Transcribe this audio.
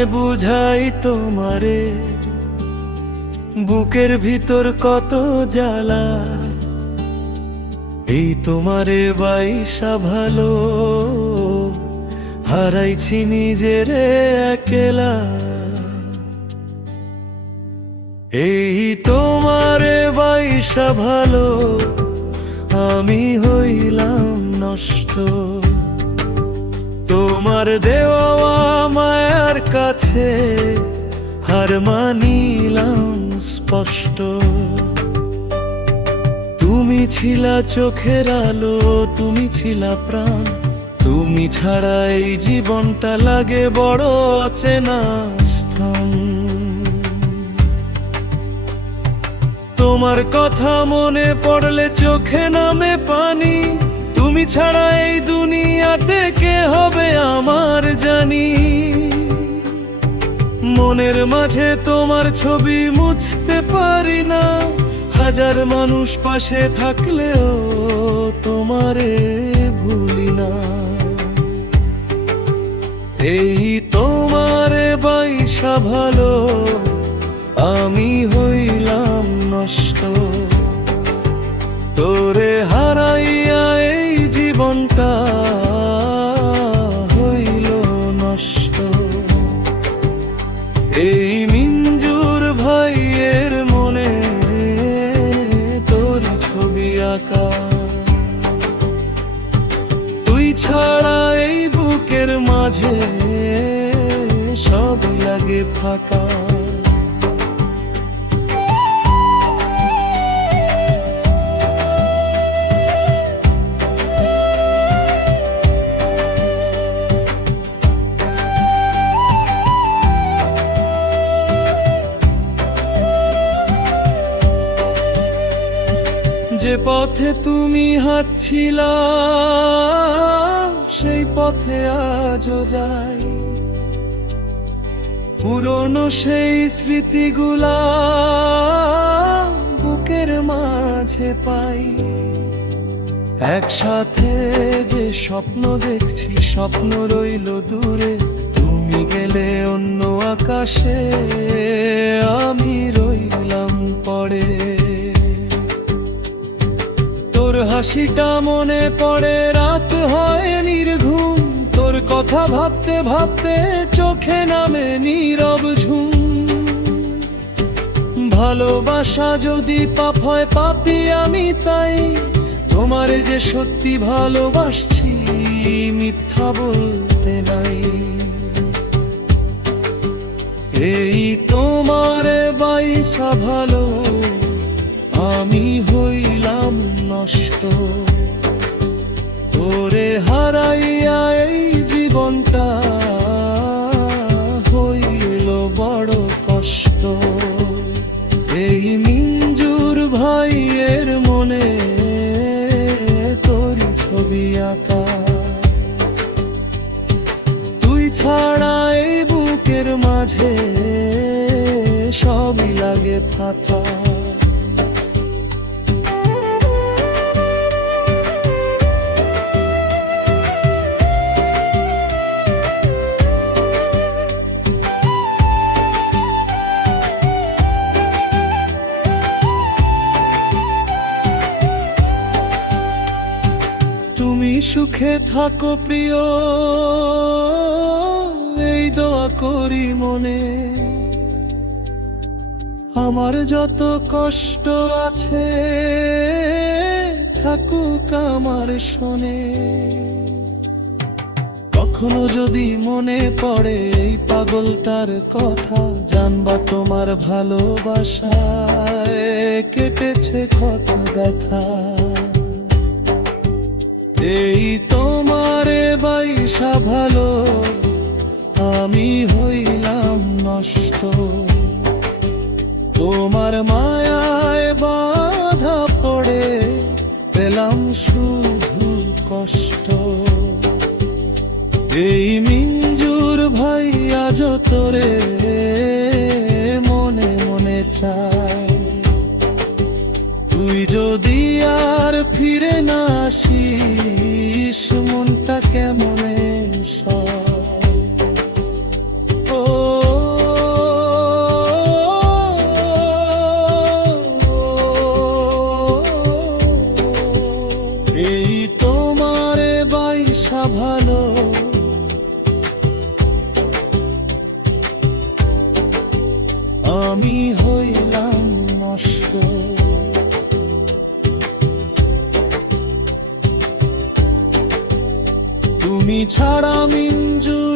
কেমনে বুঝাই তোমারে, বুকের ভিতর কত জ্বালা। এই তোমারে বাইসা ভালো, হারাইছি নিজেরে একলা। এই তোমারে বাইসা ভালো, আমি হইলাম নষ্ট। তোমার দেওয়া মায়ার কাছে হার মানিলাম স্পষ্ট। তুমি ছিলা চোখের আলো, তুমি ছিলা প্রাণ, তুমি ছাড়া এই জীবনটা লাগে বড় অচেনা স্থান। তোমার কথা মনে পড়লে চোখে নামে পানি, তুমি ছাড়া এই দুনিয়াতে কে হবে আমার জানি। মনের মাঝে তোমার ছবি মুছতে পারি না, হাজার মানুষ পাশে থাকলেও তোমারে ভুলি না। এই তোমারে বাইসা ভালো, আমি হইলাম নষ্ট। তোরে হারাইয়া এই জীবনটা হইল নষ্ট। এই মিঞ্জুর ভাইয়ের মনে তোর ছবি আঁকা, তুই ছাড়া এই বুকের মাঝে সব লাগে ফাঁকা। যে পথে তুমি হাঁটছিলা, সেই পথে আজও যাই। পুরনো সেই স্মৃতিগুলা বুকের মাঝে পাই। একসাথে যে স্বপ্ন দেখছি, স্বপ্ন রইল দূরে। তুমি গেলে অন্য আকাশে, আমি রইলাম পড়ে। তোর হাসিটা মনে পড়ে, রাত হয় নির্ঘুম। তোর কথা ভাবতে ভাবতে চোখে নামে নীরব ঝুম। ভালোবাসা যদি পাপ হয়, পাপী আমি তাই। তোমারে যে সত্যি ভালোবাসছি, মিথ্যা বলতে নাই। এই তোমারে বাইসা ভালো, আমি হইলাম নষ্ট। তোরে হারাইয়া এই জীবনটা হইল বড় কষ্ট। এই মিঞ্জুর ভাইয়ের মনে তোর ছবি আঁকা, তুই ছাড়া এই বুকের মাঝে সবই লাগে ফাঁকা। তুমি সুখে থাকো প্রিয়, এই দোয়া করি মনে। আমার যত কষ্ট আছে, থাকুক আমার শোনে। কখনো যদি মনে পড়ে এই পাগলটার কথা, জানবা তোমার ভালোবাসায় কেটেছে কত ব্যথা। এই তোমারে বাইসা ভালো, আমি হইলাম নষ্ট। তোমার মায়ায় বাধা পড়ে পেলাম শুধু কষ্ট। এই মিঞ্জুর ভাই আজ তোরে মনে মনে চাই। তুই যদি আর ফিরে না আসিস, মনটা কেমনে সয়। ও ভালো। আমি হইলাম নষ্ট। তুমি ছাড়া মিঞ্জু